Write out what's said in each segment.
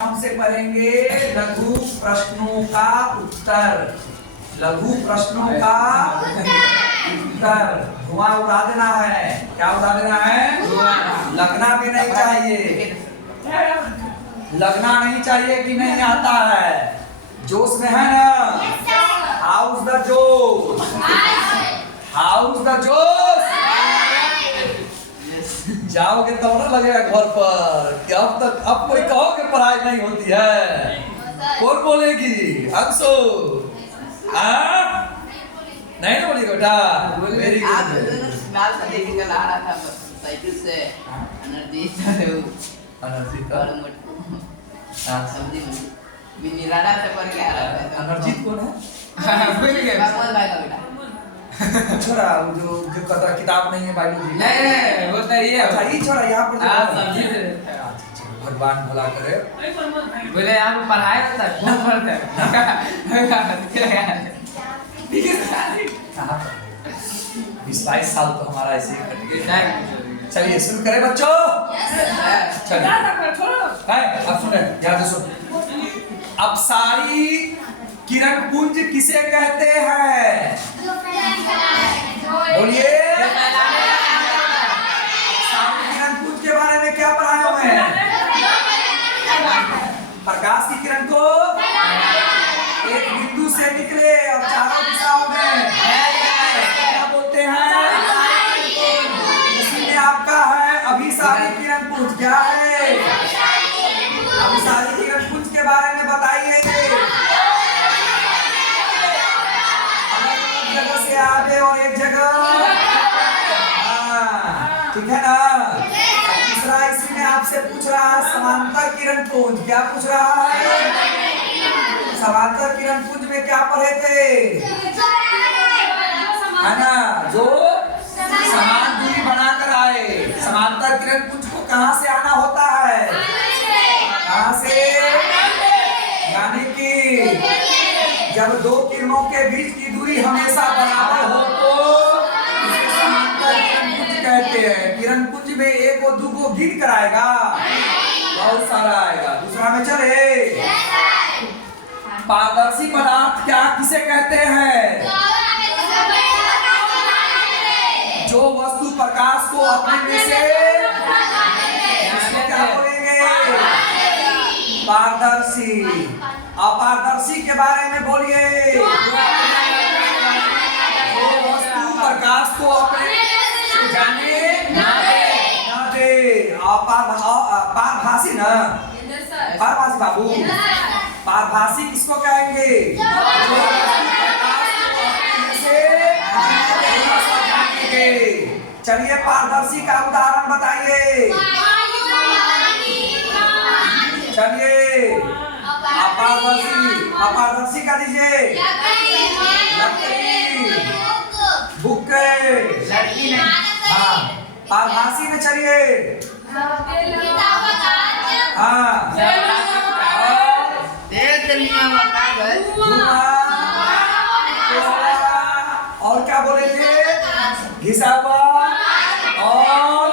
हमसे पढ़ेंगे लघु प्रश्नों का उत्तर। लघु प्रश्नों का उत्तर धुआं उड़ा देना है। क्या उड़ा देना है? लगना भी नहीं चाहिए, लगना नहीं चाहिए कि नहीं आता है। जोश में है ना? हाउस द जोश, हाउस द जोश। जाओगे तो ना लगेगा घर पर कि अब कोई कहो कि पढ़ाई नहीं होती है। कौन बोलेगी? अंशु नहीं ना बोलेगा बेटा। Very good. लाल सा लेके कल आ रहा था साइकिल से एनर्जी और सब्जी भी निराला से पढ़ के आ रहा था। अनर्जीत कौन है? भगवान भाई का बेटा। छोरा वो जो कतरा किताब नहीं है बायोलॉजी। नहीं वो तो ये अच्छा ये छोरा यहाँ पर हां सब्जी से भगवान भला करे। बोले यहाँ पे पढ़ाया था कौन पढ़ता है? 20-22 साल तो हमारा ऐसे ही कट गया। चलिए शुरू करें बच्चों। चलिए अब सुने ध्यान से सुन। अपसारी किरण पुंज किसे कहते हैं? बोलिए। अपसारी किरण पुंज के बारे में क्या पढ़ाए हुए हैं? प्रकाश की किरण को एक बिंदु से निकले और चारों दिशाओं में क्या बोलते हैं? इसी में आपका है अभिसारी किरण पुंज। क्या है अभिसारी किरण पुंज के बारे में बताइए। अलग जगह से आगे और एक जगह, ठीक है ना? तीसरा इसी में आपसे पूछ रहा है समांतर किरण पुंज। क्या पूछ रहा है? समांतर किरण पुंज में क्या पढ़े थे? है ना? जो समान दूरी बनाकर आए। समांतर किरण पुंज को कहां से आना होता है? कहां से? यानी कि जब दो किरणों के बीच की दूरी हमेशा बराबर हो तो इसे समांतर किरण पुंज कहते हैं। किरण पुंज में एक और दो को गिन कर आएगा, बहुत सारा आएगा। दूसरा में चले। पारदर्शी पदार्थ क्या किसे कहते हैं? जो वस्तु प्रकाश को अपने में से क्या बोलेंगे? पारदर्शी। अपारदर्शी के बारे में बोलिए। जो वस्तु प्रकाश को अपने से जाने ना दे। पारभासी ना? पारभासी बाबू। पारभासी किसको कहेंगे? चलिए पारदर्शी का उदाहरण बताइए। चलिए अपारदर्शी का दीजिए। बुक लड़की नहीं। हाँ पारभासी में चलिए। हाँ और क्या बोले थे? घिसावा। और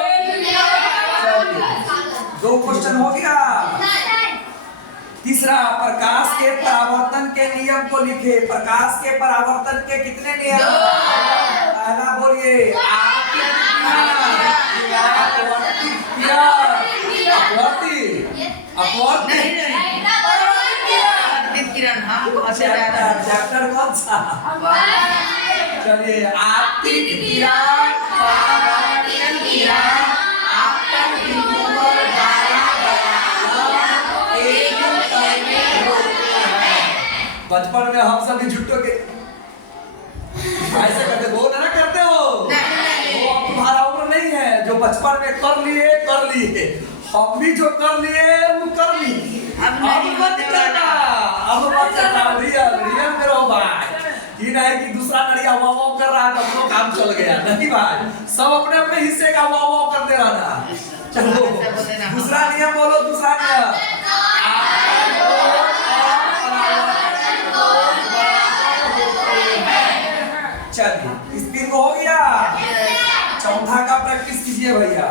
दो क्वेश्चन हो गया। तीसरा प्रकाश के परावर्तन के नियम को लिखे। प्रकाश के परावर्तन के कितने नियम? पहला बोलिए। चैप्टर कौन सा? चलिए आपतित किरण, परावर्तन किरण, आपतन बिंदु पर डाला गया एक करने होते हैं। बचपन में हम सभी झुट्टो के ऐसे करते वो ना करते हो। वो अब तुम्हारा उम्र नहीं है। जो बचपन में कर लिए हम भी जो कर लिए वो कर ली। अब मत करना, अब मत करना। रियल करो भाई। ये नहीं कि दूसरा लड़िया वाव वाव कर रहा है तो अपना काम चल गया। नहीं भाई, सब अपने अपने हिस्से का वाव वाव करते रहना। चलो दूसरा नियम बोलो। दूसरा नियम चलिए इस तीन को हो गया। चौथा का प्रैक्टिस कीजिए भैया।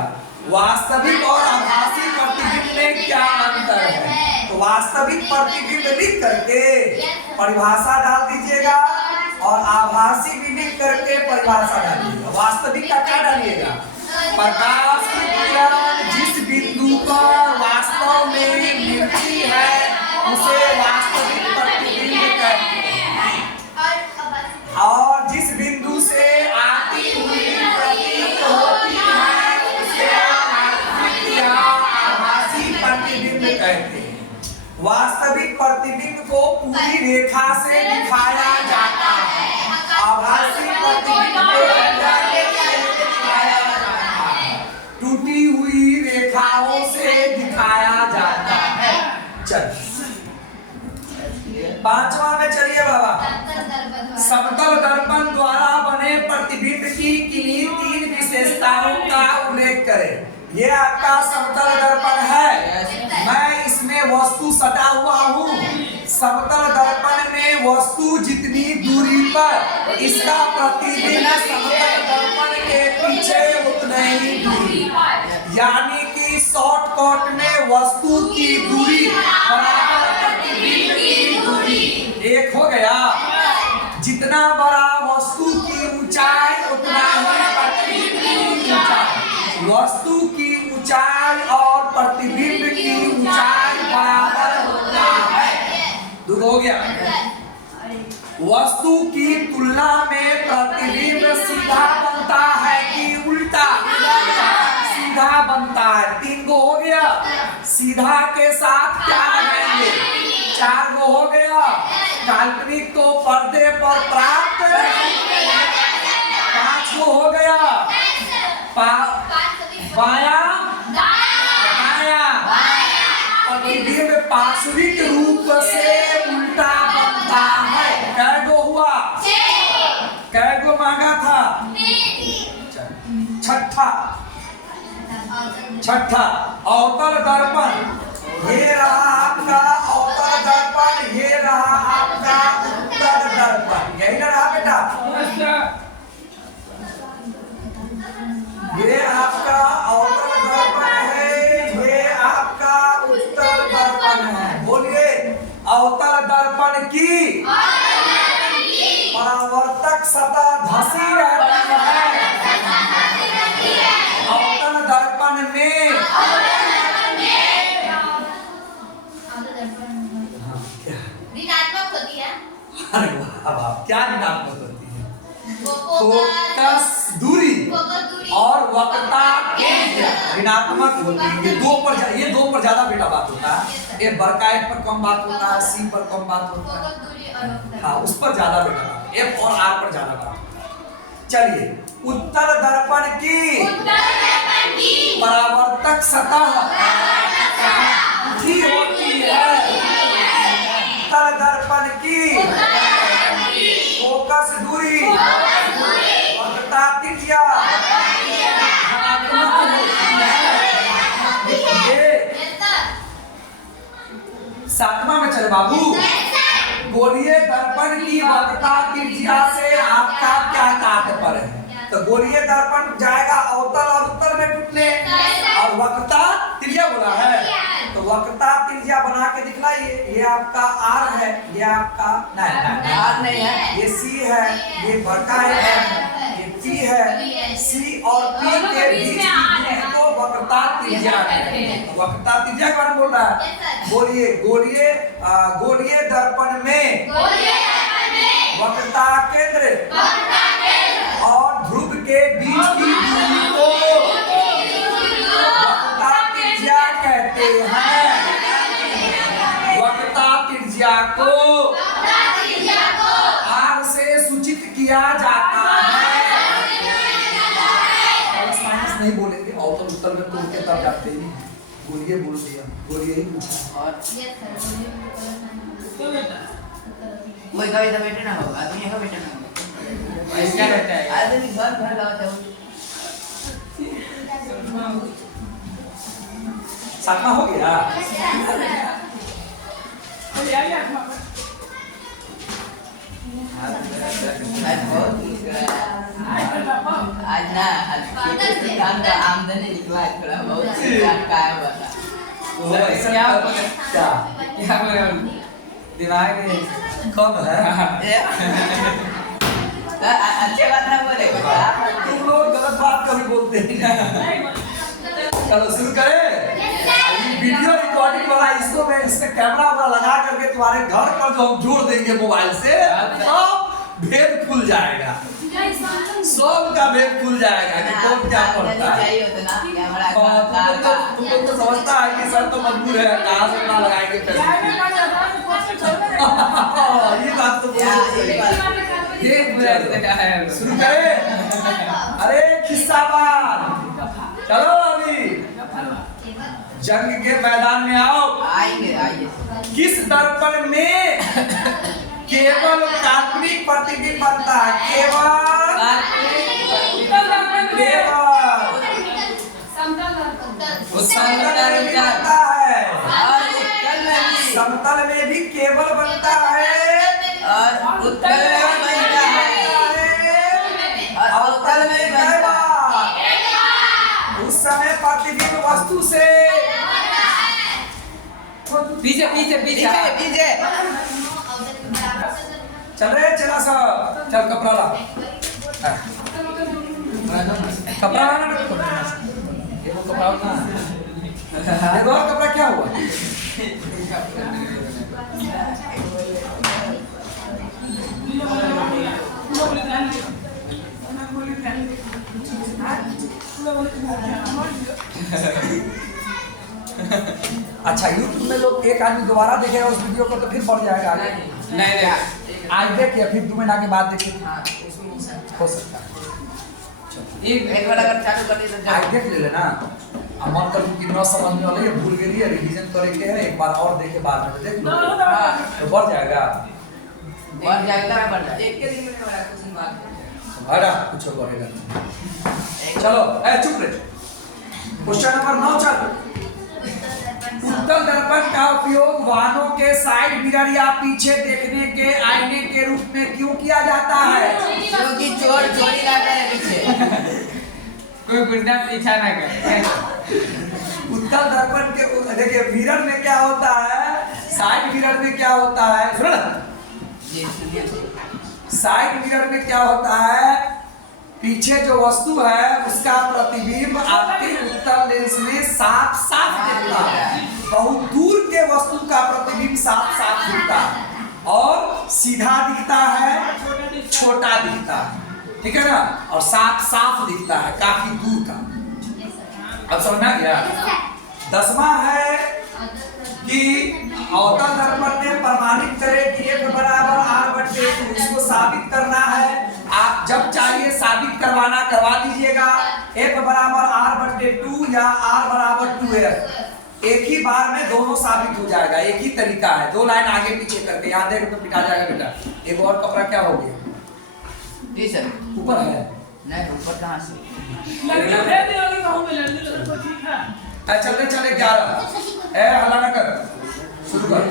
वास्तविक और आभासी प्रतिबिंब में क्या अंतर है? तो वास्तविक प्रतिबिंब लिख करके परिभाषा डाल दीजिएगा और आभासी भी लिख करके परिभाषा डालिएगा। वास्तविक का क्या डालिएगा? प्रकाश की किरण जिस बिंदु पर वास्तव में मिलती है उसे वास्तविक प्रतिबिंब कहते हैं, और जिस बिंदु से आती हुई प्रतीत होती है उसे आभासी या आभासी प्रतिबिंब कहते हैं। वास्तविक प्रतिबिंब को पूरी रेखा से दिखाया जाता है, आभासी प्रतिबिंब को दिखाया जाता है, टूटी हुई रेखाओं से दिखाया जाता है। चलिए पांचवा में चलिए बाबा। समतल दर्पण द्वारा बने प्रतिबिंब की किन्हीं तीन विशेषताओं का उल्लेख करें। ये आपका समतल दर्पण है, मैं इसमें वस्तु सटा हुआ हूँ। समतल दर्पण में वस्तु जितनी दूरी पर इसका प्रतिबिंब समतल दर्पण के पीछे उतने ही दूरी, यानी कि शॉर्टकट में वस्तु की दूरी बराबर प्रतिबिंब की दूरी एक हो गया। जितना बड़ा वस्तु की ऊंचाई उतना ही प्रतिबिंब की ऊंचाई, वस्तु की ऊंचाई और प्रतिबिंब की ऊंचाई बराबर होता है। दूर हो गया। वस्तु की तुलना में प्रतिबिंब सीधा बनता है कि उल्टा? सीधा बनता है। 3 गो हो गया। सीधा के साथ क्या लगाएंगे? 4 गो हो गया। काल्पनिक तो पर्दे पर प्राप्त 5 गो हो गया। बाया दाया प्रतिबिंब पार्श्विक रूप से उल्टा बनता है। कै गो हुआ? कै गो मांगा था? छठा अवतल दर्पण। ये रहा आपका अवतल दर्पण, ये रहा आपका उत्तल दर्पण। यही ना रहा बेटा? ये आपका अवतल दर्पण है, ये आपका उत्तल दर्पण है। बोलिए अवतल दर्पण की परावर्तक सतह धसी रहती है। अवतल दर्पण में ऋणात्मक होती है। अरे वाह, क्या ऋणात्मक होती है? फोकस दूरी और वक्रता केंद्र ऋणात्मक होती है। ये दो पर ज्यादा बेटा बात होता है। ये बड़का F पर कम बात होता है, C पर कम बात होता है। हाँ, उस पर ज्यादा बेटा बात, F और R पर ज्यादा बात। चलिए उत्तल दर्पण की परावर्तक सतह होती है। उत्तल दर्पण की फोकस दूरी वक्रता त्रिज्या धनात्मक होती है। 7वां में चले बाबू। गोलीय दर्पण की वक्रता त्रिज्या से आपका क्या तात्पर्य है? तो गोलीय दर्पण जाएगा अवतल और उत्तल में टूटने, और वक्रता त्रिज्या बोला है तो वक्रता त्रिज्या बना के दिखलाइए। ये आपका R है, ये आपका नहीं है, ये C है, ये बड़का है, ये P है। C और P के बीच की दूरी को वक्रता त्रिज्या कहते हैं। वक्रता त्रिज्या के बारे में बोल रहा है। बोलिए गोलीय दर्पण में वक्रता केंद्र और ध्रुव के बीच की दूरी को वक्रता त्रिज्या कहते हैं। वक्रता त्रिज्या को R से सूचित किया जाता है। प्लस माइनस नहीं बोलेंगे, अवतल उत्तल में तोड़ के तब जाते ही गोलीय बोल दिया, गोलीय ही पूछा। और कोई कभी तो बेटे ना होगा, आदमी का बेटा ना होगा। इसका बेटा है। आदमी घर लाता है। 7वां हो गया। आज ना काम का आमदनी निकला थोड़ा बहुत क्या हुआ था। क्या क्या बोले दिमाग में कम है। अच्छे बात ना बोले तुम लोग गलत बात कभी बोलते हैं। चलो शुरू करें। वीडियो रिकॉर्डिंग वाला इसको मैं इसमें कैमरा वाला लगा करके तुम्हारे घर पर जो हम जोड़ देंगे मोबाइल से, सब भेद खुल जाएगा, सब का भेद खुल जाएगा कि कौन क्या पढ़ता है। चाहिए होता ना कैमरा तुम लोग तो समझता है कि सर तो मजबूर है, कहाँ से ना लगाएंगे पैसे। ये बात तो ये शुरू करें। अरे किस्साबाज, चलो अभी जंग के मैदान में आओ। आएंगे आइए किस दर्पण में केवल काल्पनिक प्रतिबिंब बनता है? केवल समतल में भी बनता है, समतल में भी केवल बनता है, और उत्तर में बनता है और अवतल में बनता है। उस समय प्रतिबिंब वस्तु से पीछे पीछे पीछे पीछे चल रहे चला सब। चल कपड़ा ला, कपड़ा लाना, देखो कपड़ा ना, देखो और कपड़ा क्या हुआ। अच्छा YouTube में लोग एक आदमी दोबारा देखेगा उस वीडियो को तो फिर बढ़ जाएगा आगे। नहीं आज देखिए फिर 2 महीना के बाद देखिए, हो सकता है। एक बार अगर चालू कर दी तो आज देख ले लेना, मन कर कि न समझने वाले भूल गई है, रिवीजन करे के है, एक बार और देखे बाद में देख लो तो बढ़ जाएगा। बढ़ जाएगा बढ़ जाएगा एक के दिन में बड़ा कुछ बात बड़ा कुछ बढ़ेगा। चलो ए चुप रहे। क्वेश्चन नंबर 9 चल। उत्तल दर्पण का उपयोग वाहनों के साइड मिरर या पीछे देखने के आईने के रूप में क्यों किया जाता है? क्योंकि चोर चोरी करता है पीछे कोई गुंडा पीछा ना करे। उत्तल दर्पण के देखिए मिरर में क्या होता है, साइड मिरर में क्या होता है, सुनो साइड मिरर में क्या होता है, पीछे जो वस्तु है उसका प्रतिबिंब आपके उत्तल लेंस में साफ साफ दिखता है, बहुत दूर के वस्तु का प्रतिबिंब साफ साफ दिखता है और सीधा दिखता है, छोटा दिखता है, ठीक है ना, और साफ साफ दिखता है काफी दूर का। अब समझ में आ गया। 10वां है कि अवतल दर्पण में प्रमाणित करें कि F बराबर R/2, इसको साबित करना है। आप जब चाहिए साबित करवाना करवा दीजिएगा। F बराबर R/2 या R बराबर 2F, एक ही बार में दोनों साबित हो जाएगा। एक ही तरीका है, 2 लाइन आगे पीछे करके, यहाँ देख तो पिटा जाएगा बेटा। एक और कपड़ा क्या हो गया? जी सर ऊपर है नहीं ऊपर कहाँ से चलते चले 11 हल्ला न कर, शुरू कर।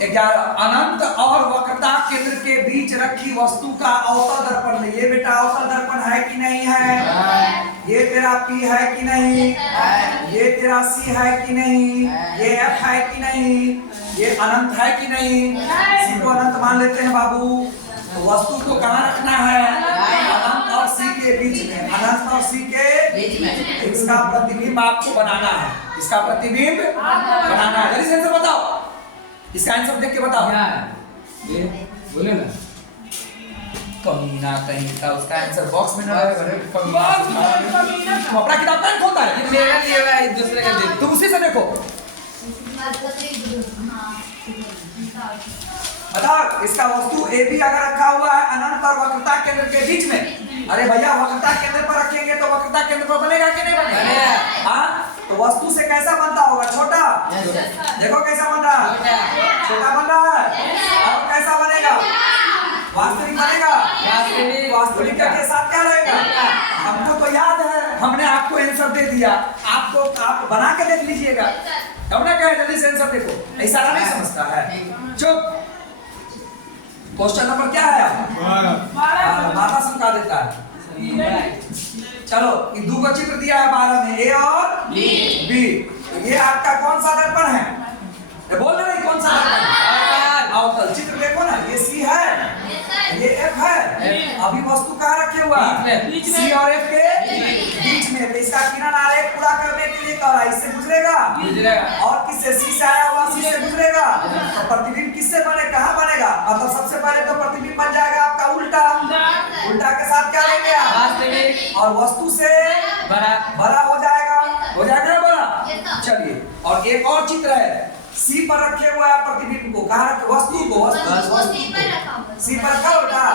11 अनंत और वक्रता केंद्र के बीच रखी वस्तु का अवतल दर्पण। ये बेटा अवतल दर्पण है कि नहीं है? ये तेरा P है कि नहीं? ये तेरा C है कि नहीं? ये F है कि नहीं? ये अनंत है कि नहीं? C को अनंत मान लेते हैं बाबू। तो वस्तु को कहाँ रखना है? अनंत और C के बीच में, अनंत और C के बीच में। इसका प्रतिबिंब आपको बनाना है, इसका प्रतिबिंब बनाना है। जल्दी से आंसर बताओ, इसका आंसर देख के बताओ। ये बोले ना कमीना कहीं का, उसका आंसर बॉक्स में ना है। कमीना तुम अपना किताब पेन खोलता है, ये मेरा लिए हुआ है दूसरे का दे तुम उसी से देखो। बताओ इसका वस्तु ए बी अगर रखा हुआ है अनंत और वक्रता केंद्र के बीच में, अरे भैया वक्रता केंद्र पर रखेंगे तो वक्रता केंद्र पर बनेगा कि नहीं बनेगा? हाँ, तो वस्तु से कैसा बनता होगा? छोटा। देखो कैसा बन रहा है, छोटा बन रहा है। और कैसा बनेगा? वास्तविक बनेगा। वास्तविक के साथ क्या रहेगा? हमको तो याद है, हमने आपको आंसर दे दिया, आपको आप बना के देख लीजिएगा। हमने कहा जल्दी से आंसर देखो, ऐसा नहीं समझता है। चुप। क्वेश्चन नंबर क्या है? 12 माता समझा देता है। चलो ये 2 का चित्र दिया है 12 में, ए और बी। तो ये आपका कौन सा दर्पण है? बोल रहे कौन हुआ? बीच में। सी और एफ के बीच में। तो इसका किरण आरेख पूरा करने के लिए कह रहा है, इससे गुजरेगा और किससे? सी से आया हुआ सी से गुजरेगा। तो प्रतिबिंब किससे बने, कहाँ बनेगा? मतलब सबसे पहले तो प्रतिबिंब बन जाएगा आपका उल्टा। उल्टा के साथ क्या लेंगे आप? और वस्तु से बड़ा हो जाएगा ना बड़ा। चलिए, और एक और चित्र है, सी पर रखे हुआ है प्रतिबिंब को, कहाँ रखे? वस्तु को सी पर रखा होगा।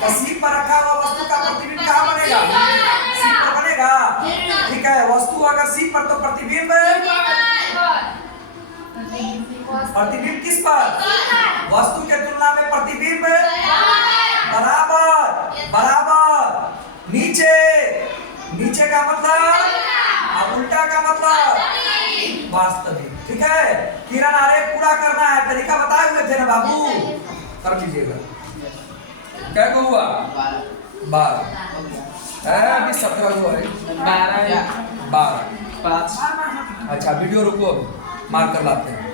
तो सी पर रखा हुआ वस्तु का प्रतिबिंब कहाँ बनेगा? सी पर बनेगा। ठीक है, वस्तु अगर सी पर तो प्रतिबिंब किस पर? वस्तु के तुलना में प्रतिबिंब बराबर। नीचे का मतलब और उल्टा का मतलब वास्तविक। ठीक है, किरण आरेख पूरा करना है, तरीका बताए हुए थे ना बाबू, कर लीजिएगा। क्या हुआ? 12 अभी 17 हुआ है। 12 5। अच्छा वीडियो रुको, मार कर लाते हैं।